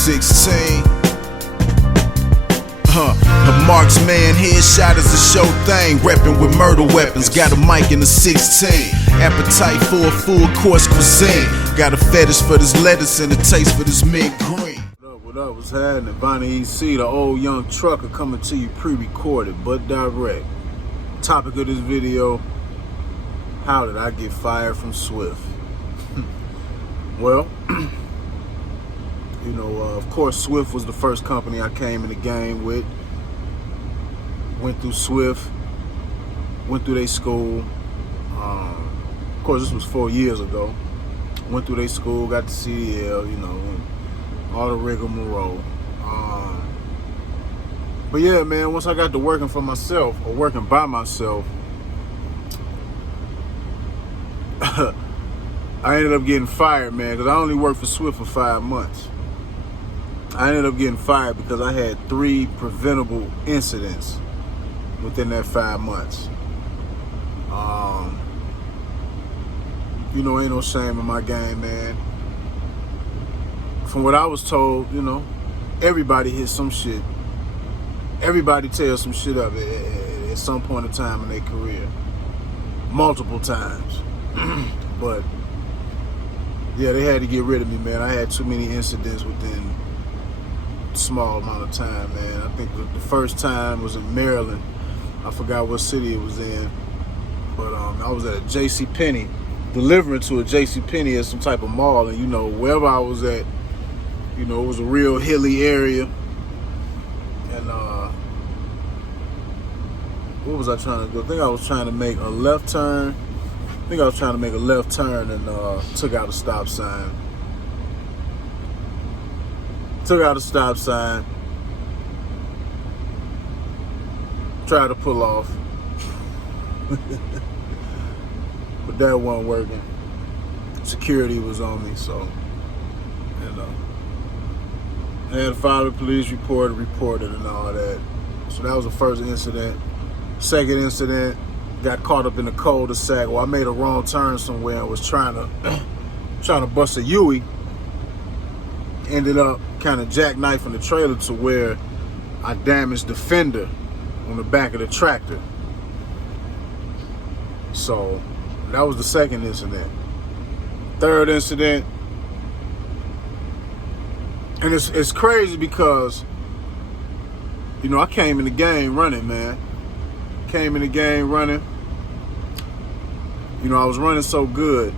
16. A marksman, headshot is a show thing. Reppin' with murder weapons, got a mic in the 16. Appetite for a full course cuisine. Got a fetish for this lettuce and a taste for this mint green. What up, what's happening? Bonnie EC, the old young trucker, coming to you pre-recorded but direct. Topic of this video: how did I get fired from Swift? Well, you know, of course, Swift was the first company I came in the game with. Went through Swift, went through their school. Of course, this was 4 years ago. Went through their school, got the CDL, you know, all the rigmarole. But yeah, man, once I got to working for myself, or working by myself, I ended up getting fired, man, because I only worked for Swift for 5 months. I ended up getting fired because I had 3 preventable incidents within that 5 months. You know, ain't no shame in my game, man. From what I was told, you know, everybody hits some shit. Everybody tells some shit up at some point in time in their career. Multiple times. But yeah, they had to get rid of me, man. I had too many incidents within a small amount of time, man. I think the first time was in Maryland. I forgot what city it was in. But I was at a JCPenney, delivering to a JCPenney at some type of mall. And, you know, wherever I was at, you know, it was a real hilly area. And what was I trying to do? I think I was trying to make a left turn. And took out a stop sign. Tried to pull off. But that wasn't working. Security was on me, so. And I had to file a police report, reported and all that. So that was the first incident. Second incident, got caught up in the cul-de-sac. Well, I made a wrong turn somewhere and was trying to bust a Yui. Ended up kind of jackknifing the trailer to where I damaged the fender on the back of the tractor. So that was the second incident. Third incident, and it's crazy because, you know, I came in the game running, man. You know, I was running so good.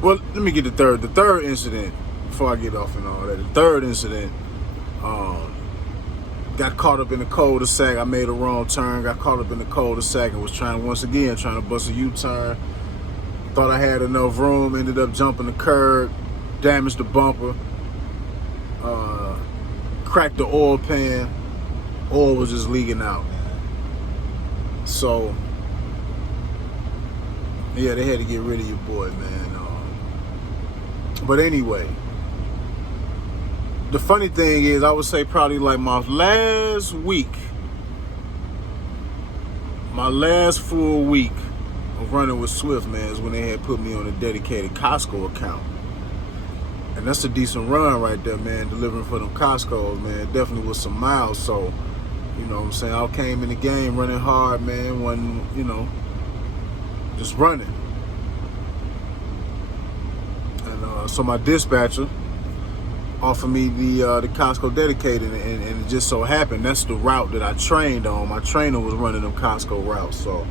Well, let me get the third incident before I get off and all that. The third incident, got caught up in the cul-de-sac. I made a wrong turn, got caught up in the cul-de-sac and was trying to bust a U-turn. Thought I had enough room, ended up jumping the curb, damaged the bumper, cracked the oil pan. Oil was just leaking out. So, yeah, they had to get rid of your boy, man. But anyway, the funny thing is, I would say probably like my last full week of running with Swift, man, is when they had put me on a dedicated Costco account. And that's a decent run right there, man, delivering for them Costco's, man. Definitely with some miles, so, you know what I'm saying, I came in the game running hard, man, wasn't, you know, just running. And so my dispatcher offered me the Costco dedicated, and it just so happened that's the route that I trained on. My trainer was running them Costco routes, so,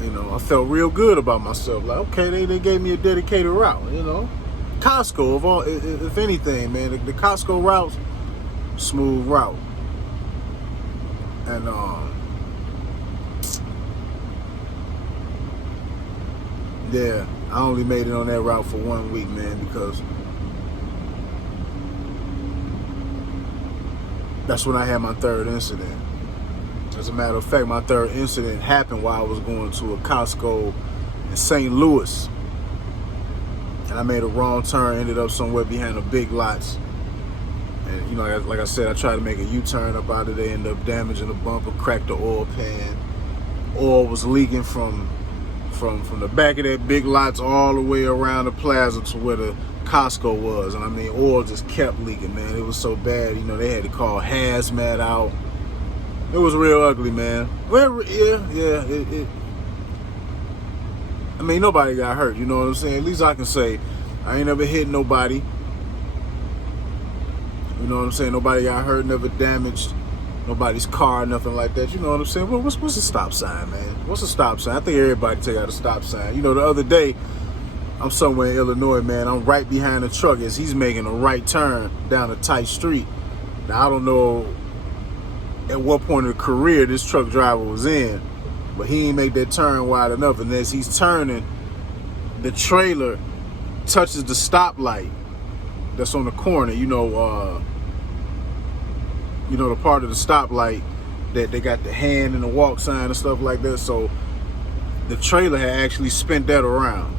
you know, I felt real good about myself. Like, okay, they gave me a dedicated route, you know. Costco, of all, if anything, man, the Costco routes, smooth route. And yeah, I only made it on that route for 1 week, man, because that's when I had my third incident. As a matter of fact, my third incident happened while I was going to a Costco in St. Louis. And I made a wrong turn, ended up somewhere behind the big lots. And, you know, like I said, I tried to make a U-turn up out of there, ended up damaging the bumper, cracked the oil pan. Oil was leaking from the back of that big lots all the way around the plaza to where the Costco was, and I mean, oil just kept leaking, man. It was so bad, you know, they had to call hazmat out. It was real ugly, man. Well, yeah. I mean, nobody got hurt, you know what I'm saying? At least I can say I ain't never hit nobody. You know what I'm saying? Nobody got hurt, never damaged nobody's car, nothing like that. You know what I'm saying? Well, what's a stop sign, man? What's a stop sign? I think everybody take out a stop sign. You know, the other day, I'm somewhere in Illinois, man. I'm right behind the truck as he's making a right turn down a tight street. Now, I don't know at what point of the career this truck driver was in, but he didn't make that turn wide enough. And as he's turning, the trailer touches the stoplight that's on the corner, you know, the part of the stoplight that they got the hand and the walk sign and stuff like that. So the trailer had actually spent that around.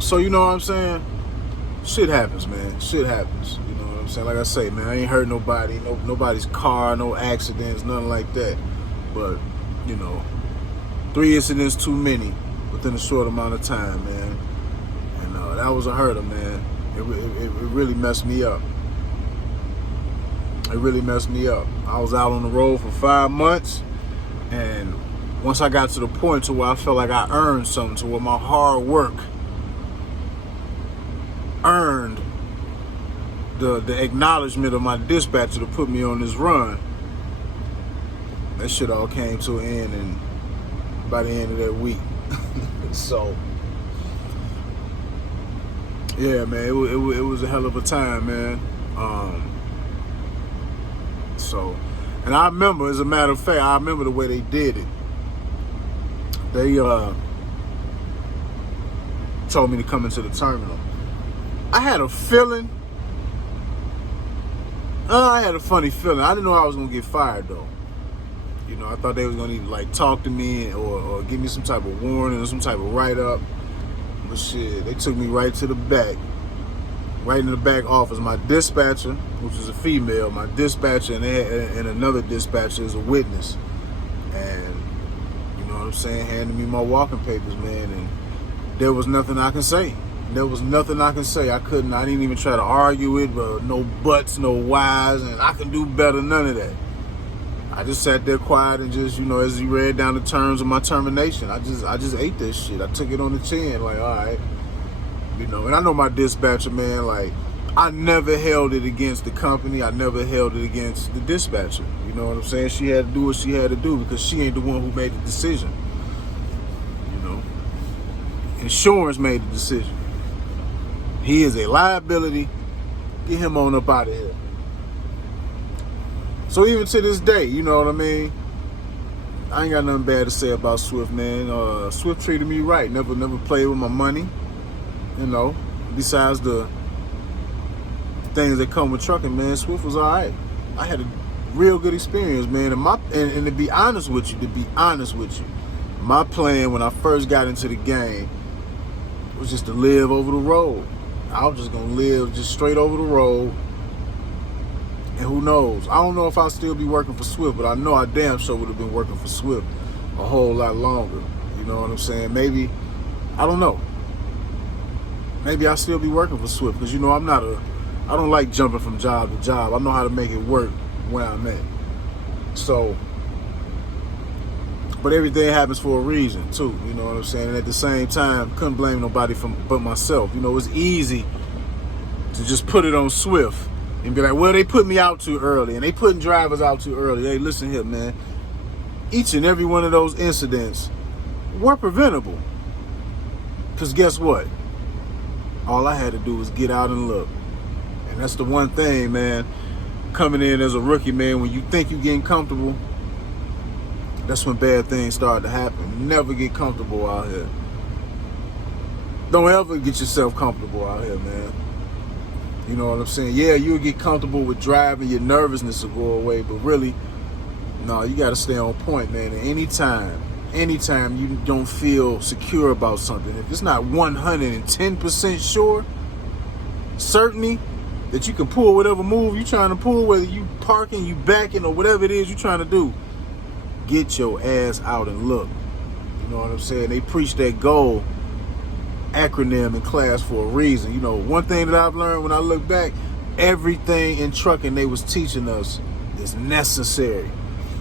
So you know what I'm saying? Shit happens, man. Shit happens. You know what I'm saying? Like I say, man, I ain't hurt nobody, nobody's car, no accidents, nothing like that. But, you know, 3 incidents too many within a short amount of time, man. And that was a hurter, man. It really messed me up. It really messed me up. I was out on the road for 5 months, and once I got to the point to where I felt like I earned something, to where my hard work earned the acknowledgement of my dispatcher to put me on this run, that shit all came to an end, and by the end of that week. So yeah, man, it was a hell of a time, man. So, and I remember, as a matter of fact, I remember the way they did it. They told me to come into the terminal. I had a feeling. I had a funny feeling. I didn't know I was gonna get fired though. You know, I thought they was gonna either like talk to me or give me some type of warning or some type of write-up. But shit, they took me right to the back. Right in the back office. My dispatcher, which is a female, my dispatcher and another dispatcher is a witness. And, you know what I'm saying, handed me my walking papers, man, and there was nothing I can say. There was nothing I can say. I didn't even try to argue it, but no buts, no whys, and I can do better, none of that. I just sat there quiet and just, you know, as he read down the terms of my termination, I just ate this shit. I took it on the chin, like, all right. You know, and I know my dispatcher, man, like, I never held it against the company. I never held it against the dispatcher. You know what I'm saying? She had to do what she had to do because she ain't the one who made the decision. You know? Insurance made the decision. He is a liability. Get him on up out of here. So even to this day, you know what I mean? I ain't got nothing bad to say about Swift, man. Swift treated me right. Never played with my money. You know, besides the things that come with trucking, man, Swift was all right. I had a real good experience, man. And to be honest with you, my plan when I first got into the game was just to live over the road. I was just gonna live just straight over the road. And who knows? I don't know if I'll still be working for Swift, but I know I damn sure would have been working for Swift a whole lot longer. You know what I'm saying? Maybe, I don't know. Maybe I'll still be working for Swift because, you know, I don't like jumping from job to job. I know how to make it work where I'm at. So, but everything happens for a reason too, you know what I'm saying? And at the same time, couldn't blame nobody but myself. You know, it's easy to just put it on Swift and be like, well, they put me out too early and they putting drivers out too early. Hey, listen here, man. Each and every one of those incidents were preventable. Because guess what? All I had to do was get out and look. And that's the one thing, man, coming in as a rookie, man, when you think you're getting comfortable, that's when bad things start to happen. Never get comfortable out here. Don't ever get yourself comfortable out here, man. You know what I'm saying? Yeah, you'll get comfortable with driving, your nervousness will go away, but really, no, you got to stay on point, man. And anytime you don't feel secure about something, if it's not 110% sure, certainty that you can pull whatever move you're trying to pull, whether you parking, you backing, or whatever it is you're trying to do, get your ass out and look. You know what I'm saying? They preach that goal acronym in class for a reason. You know, one thing that I've learned when I look back, everything in trucking they was teaching us is necessary.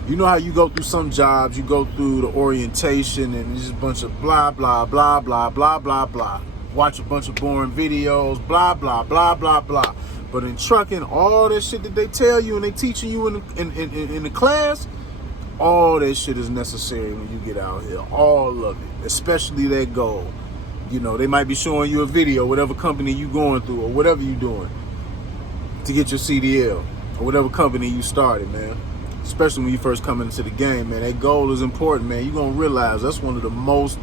You know how you go through some jobs, you go through the orientation and it's just a bunch of blah, blah, blah, blah, blah, blah, blah. Watch a bunch of boring videos, blah, blah, blah, blah, blah. But in trucking, all that shit that they tell you and they teaching you in the class, all that shit is necessary when you get out here. All of it, especially that goal. You know, they might be showing you a video, whatever company you going through or whatever you doing to get your CDL or whatever company you started, man. Especially when you first come into the game, man. That goal is important, man. You're going to realize that's one of the most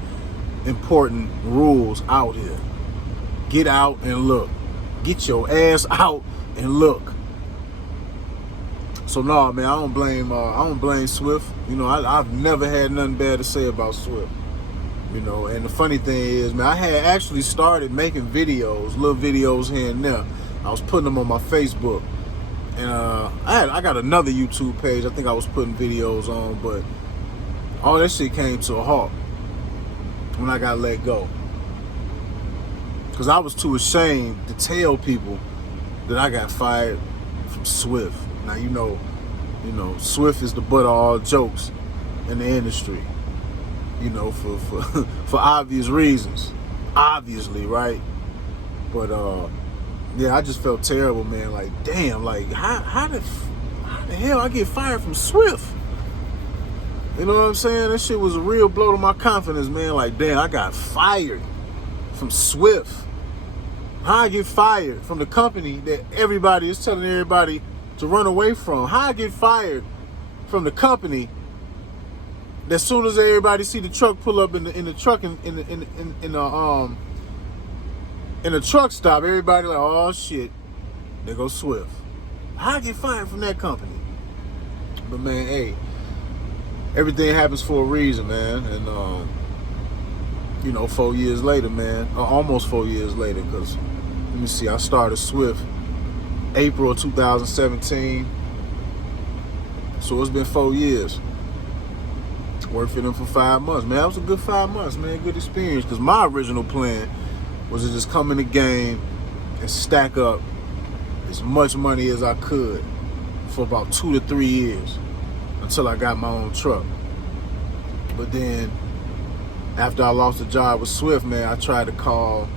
important rules out here. Get out and look. Get your ass out and look. So no, man, I don't blame Swift. You know, I've never had nothing bad to say about Swift. You know, and the funny thing is, man, I had actually started making videos, little videos here and there. I was putting them on my Facebook. And I got another YouTube page I think I was putting videos on, but all that shit came to a halt when I got let go. Because I was too ashamed to tell people that I got fired from Swift. Now, you know, Swift is the butt of all jokes in the industry. You know, for obvious reasons. Obviously, right? But yeah, I just felt terrible, man. Like, damn, like how the hell I get fired from Swift? You know what I'm saying? That shit was a real blow to my confidence, man. Like, damn, I got fired from Swift. How I get fired from the company that everybody is telling everybody to run away from? How I get fired from the company that as soon as everybody see the truck pull up in the truck in the truck stop, everybody like, oh shit, there goes Swift. How I get fired from that company? But man, hey, everything happens for a reason, man. And you know, 4 years later, man, almost 4 years later, because let me see, I started Swift April 2017, so it's been 4 years. Worked for them for 5 months, man. That was a good 5 months, man. Good experience, because my original plan was to just come in the game and stack up as much money as I could for about 2 to 3 years until I got my own truck. But then after I lost the job with Swift, man, I tried to call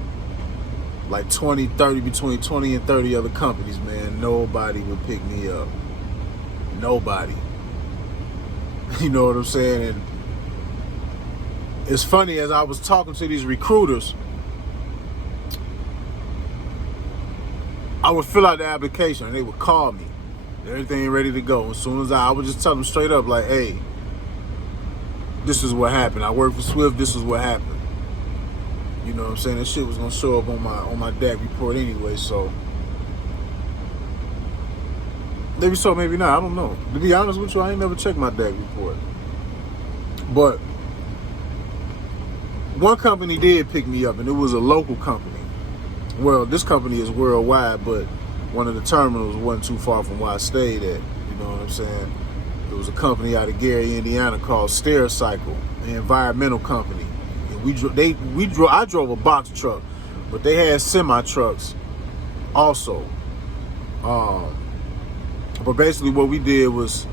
like 20, 30, between 20 and 30 other companies, man. Nobody would pick me up. Nobody. You know what I'm saying? And it's funny, as I was talking to these recruiters, I would fill out the application and they would call me. Everything ready to go. As soon as I would just tell them straight up, like, hey, this is what happened. I worked for Swift, this is what happened. You know what I'm saying? That shit was gonna show up on my DAC report anyway, so maybe so, maybe not. I don't know. To be honest with you, I ain't never checked my DAC report. But one company did pick me up, and it was a local company. Well, this company is worldwide, but one of the terminals wasn't too far from where I stayed at. You know what I'm saying? There was a company out of Gary, Indiana called Stericycle, an environmental company. And I drove a box truck, but they had semi trucks also. But basically what we did was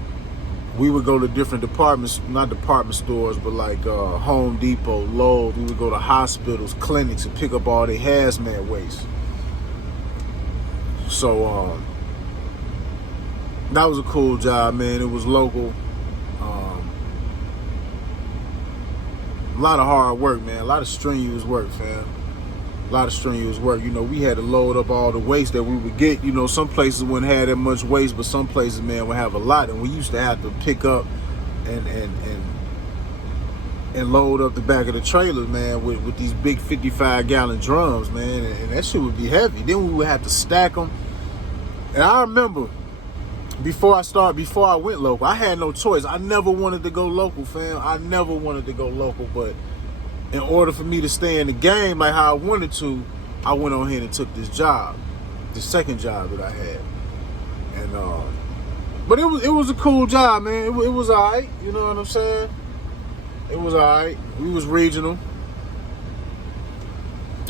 we would go to different departments, not department stores, but like Home Depot, Lowe's. We would go to hospitals, clinics, and pick up all their hazmat waste. So that was a cool job, man. It was local. A lot of hard work, man. A lot of strenuous work, fam. A lot of strenuous work. You know, we had to load up all the waste that we would get. You know, some places wouldn't have that much waste, but some places, man, would have a lot. And we used to have to pick up and load up the back of the trailers, man, with these big 55-gallon drums, man. And that shit would be heavy. Then we would have to stack them. And I remember before I went local, I had no choice. I never wanted to go local, fam. I never wanted to go local, but in order for me to stay in the game like how I wanted to, I went on here and took this job, the second job that I had. And but it was a cool job, man. It was alright, you know what I'm saying? It was alright. We was regional.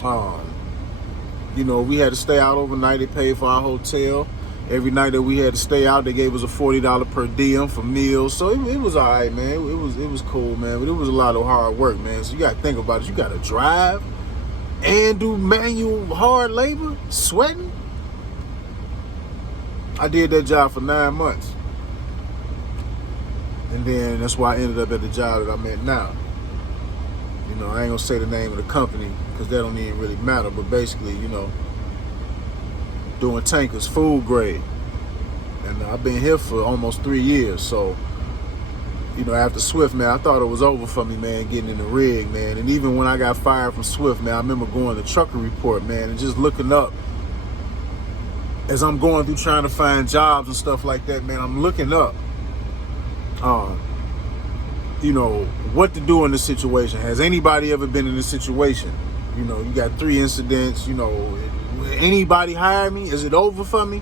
You know, we had to stay out overnight. They paid for our hotel. Every night that we had to stay out, they gave us a $40 per diem for meals. So it was all right, man. It was cool, man. But it was a lot of hard work, man. So you got to think about it. You got to drive and do manual hard labor, sweating. I did that job for 9 months. And then that's why I ended up at the job that I'm at now. You know, I ain't gonna say the name of the company because that don't even really matter. But basically, you know, doing tankers, food grade. And I've been here for almost 3 years. So, you know, after Swift, man, I thought it was over for me, man, getting in the rig, man. And even when I got fired from Swift, man, I remember going to Trucker Report, man, and just looking up as I'm going through trying to find jobs and stuff like that, man. I'm looking up, you know, what to do in this situation. Has anybody ever been in this situation? You know, you got 3 incidents, you know, will anybody hire me? Is it over for me?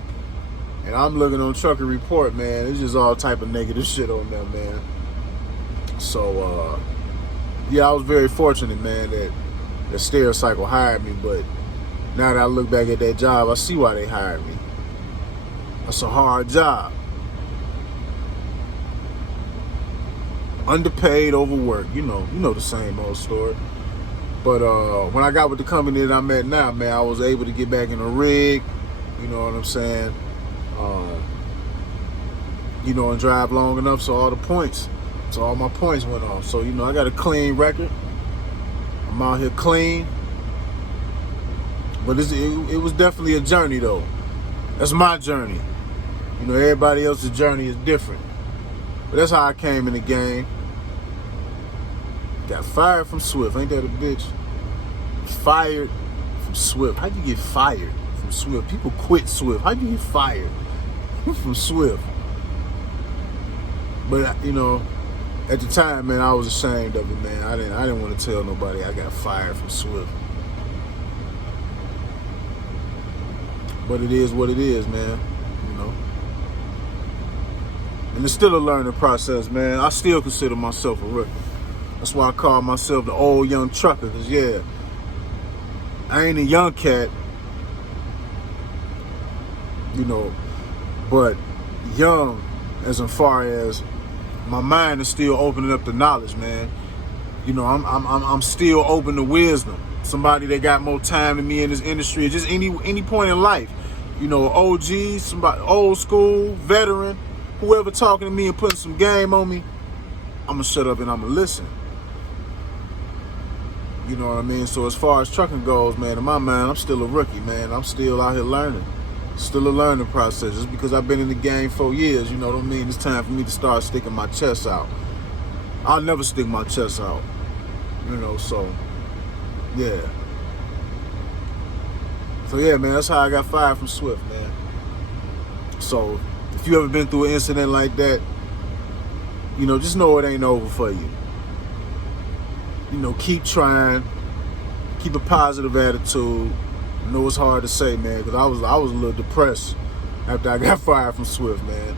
And I'm looking on Trucker Report, man. It's just all type of negative shit on there, man. So, yeah, I was very fortunate, man, that Stericycle hired me. But now that I look back at that job, I see why they hired me. That's a hard job. Underpaid, overworked. You know the same old story. But when I got with the company that I'm at now, man, I was able to get back in the rig. You know what I'm saying? You know, and drive long enough so all my points went off. So, you know, I got a clean record. I'm out here clean. But it was definitely a journey, though. That's my journey. You know, everybody else's journey is different. But that's how I came in the game. Got fired from Swift. Ain't that a bitch? Fired from Swift. How'd you get fired from Swift? People quit Swift. How'd you get fired from Swift? But, you know, at the time, man, I was ashamed of it, man. I didn't want to tell nobody I got fired from Swift. But it is what it is, man. You know. And it's still a learning process, man. I still consider myself a rookie. That's why I call myself the old young trucker, because, yeah, I ain't a young cat, you know, but young as far as my mind is still opening up to knowledge, man. You know, I'm still open to wisdom. Somebody that got more time than me in this industry, just any point in life. You know, OG, somebody old school, veteran, whoever talking to me and putting some game on me, I'm gonna shut up and I'm gonna listen. You know what I mean? So as far as trucking goes, man, in my mind, I'm still a rookie, man. I'm still out here learning. Still a learning process. Just because I've been in the game 4 years, you know what I mean? It's time for me to start sticking my chest out. I'll never stick my chest out. You know, so, yeah. So, yeah, man, that's how I got fired from Swift, man. So, if you ever been through an incident like that, you know, just know it ain't over for you. You know, keep trying. Keep a positive attitude. I know it's hard to say, man, because I was a little depressed after I got fired from Swift, man.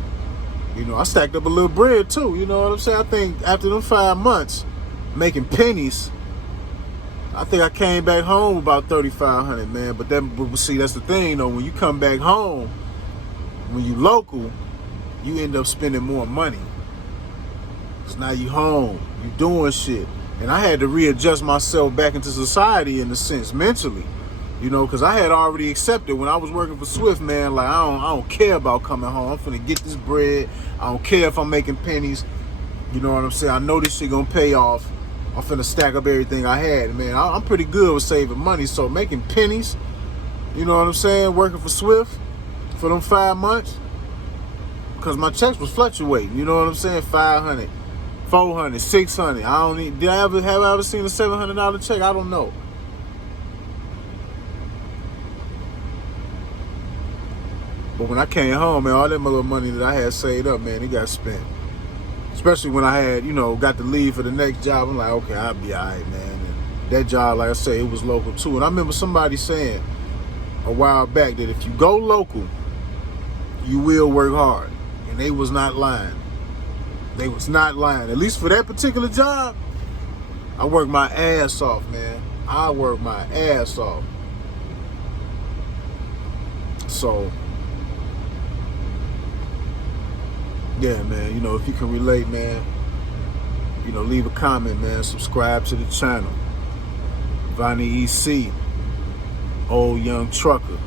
You know, I stacked up a little bread, too. You know what I'm saying? I think after them 5 months, making pennies, I think I came back home about $3,500, man. But see, that's the thing, though. When you come back home, when you local, you end up spending more money. Because now you home, you doing shit. And I had to readjust myself back into society in a sense, mentally. You know, because I had already accepted when I was working for Swift, man, like, I don't care about coming home. I'm finna get this bread. I don't care if I'm making pennies. You know what I'm saying? I know this shit gonna pay off. I'm finna stack up everything I had. Man, I'm pretty good with saving money. So making pennies, you know what I'm saying? Working for Swift for them 5 months. Because my checks was fluctuating. You know what I'm saying? 500, 400, 600. Have I ever seen a $700 check? I don't know. But when I came home, man, all that little money that I had saved up, man, it got spent. Especially when I had, you know, got to leave for the next job. I'm like, okay, I'll be all right, man. And that job, like I say, it was local too. And I remember somebody saying a while back that if you go local, you will work hard. And they was not lying. They was not lying. At least for that particular job, I worked my ass off, man. I work my ass off. So, yeah, man, you know, if you can relate, man, you know, leave a comment, man. Subscribe to the channel. Vonnie EC, Old Young Trucker.